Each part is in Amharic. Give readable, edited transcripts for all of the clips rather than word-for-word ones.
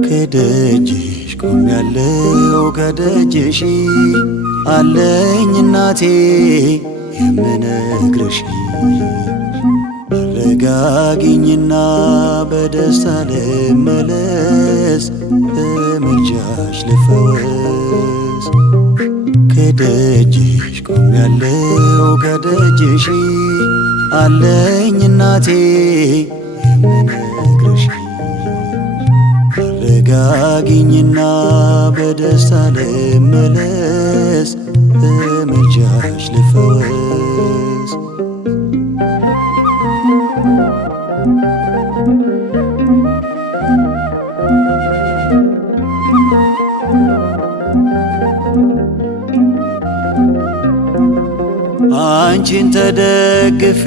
ከደጅሽ ቆሜያለሁ ከደጅሽ አለኝ እናቴ የምነግርሽ አረጋጊኝና በደስታ ልመለስ በምልጃሽ ልፈወስ። ከደጅሽ ቆሜያለሁ ከደጅሽ አለኝ እናቴ የምነግርሽ አረጋጊኝና በደስታ ልመለስ በምልጃሽ ልፈወስ። አንቺን ተደግፌ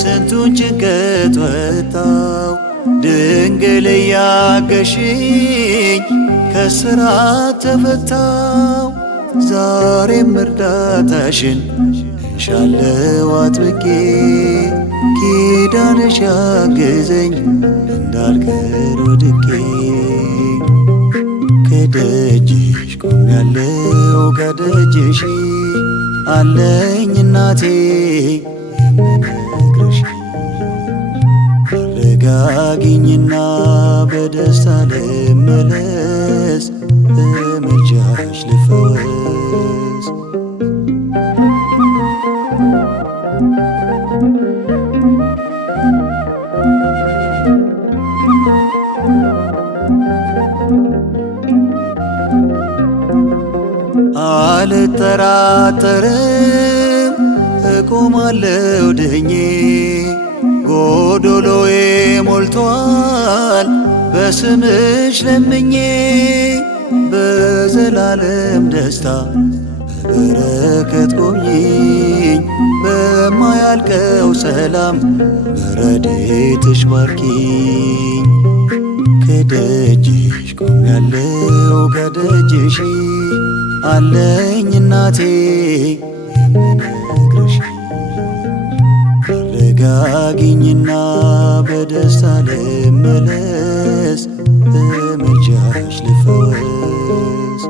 ስንቱን ጭንቀት ወጣው ድንግል እያገሽኝ ከስራት ተፈታው። ዛሬም እርዳታሽን እሻለው አጥብቄ ኪዳንሽ ያግዘኝ እንዳልቀር ወድቄ። ከደጅሽ ቆሜያለሁ ከደጅሽ አለኝ እናቴ የምነግርሽ አረጋጊኝና በደስታ ልመለስ በምልጃሽ ልፈወስ። አልጠራጠርም እቆማለሁ ድኜ ጎዶሎዬ ሞልቷል በስምሽ ለምኜ። በዘላለም ደስታ በበረከት ጎብኚኝ በማያልቀው ሰላም በረድኤትሽ ባርኪኝ። ከደጅሽ ቆሜያለሁ ከደጅሽ አለኝ እናቴ የምነግርሽ አረጋጊኝና በደስታ ልመለስ በምልጃሽ ልፈወስ።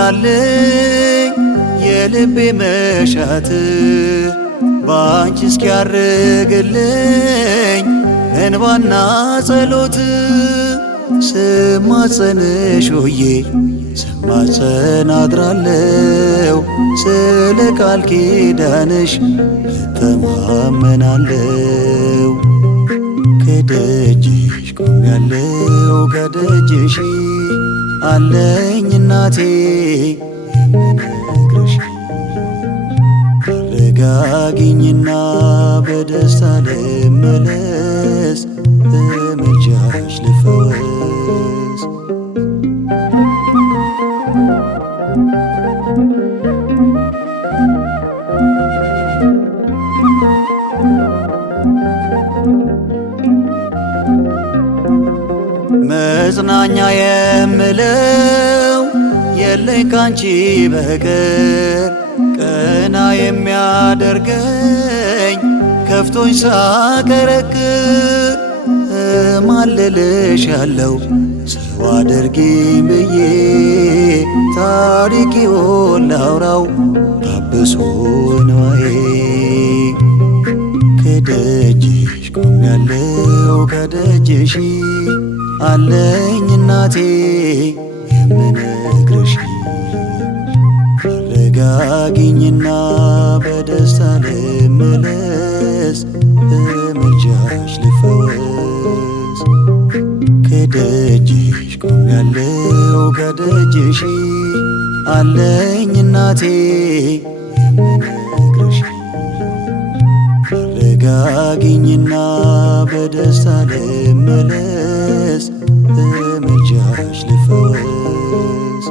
እስከሚሞላልኝ የልቤ መሻት ባንቺ እስኪያርግልኝ እንባና ጸሎት ስማጸንሽ ውዬ ስማጸን አድራለሁ ስለ ቃል ኪዳንሽ እተማመናለሁ። ከደጅሽ ቆሜያለሁ ከደጅሽ አለኝ እናቴ የምነግርሽ አረጋጊኝና በደስታ ልመለስ በምልጃሽ ልፈወስ። መጽናኛ የምለው የለኝ ካንቺ በቀር ቀና የሚያደርገኝ ከፍቶኝ ሳቀረቅር እማልልሻለሁ ሰው አድርጊኝ ብዬ ታሪክዎን ላውራው ታብሶ እንባዬ። ከደጅሽ ቆሜያለሁ ከደጅሽ አለኝ እናቴ የምነግርሽ አረጋጊኝና በደስታ ልመለስ በምልጃሽ ልፈወስ። ከደጅሽ ቆሜያለሁ ከደጅሽ አለኝ እናቴ የምነግርሽ አረጋጊኝና በደስታ ልመለስ በምልጃሽ ልፈወስ።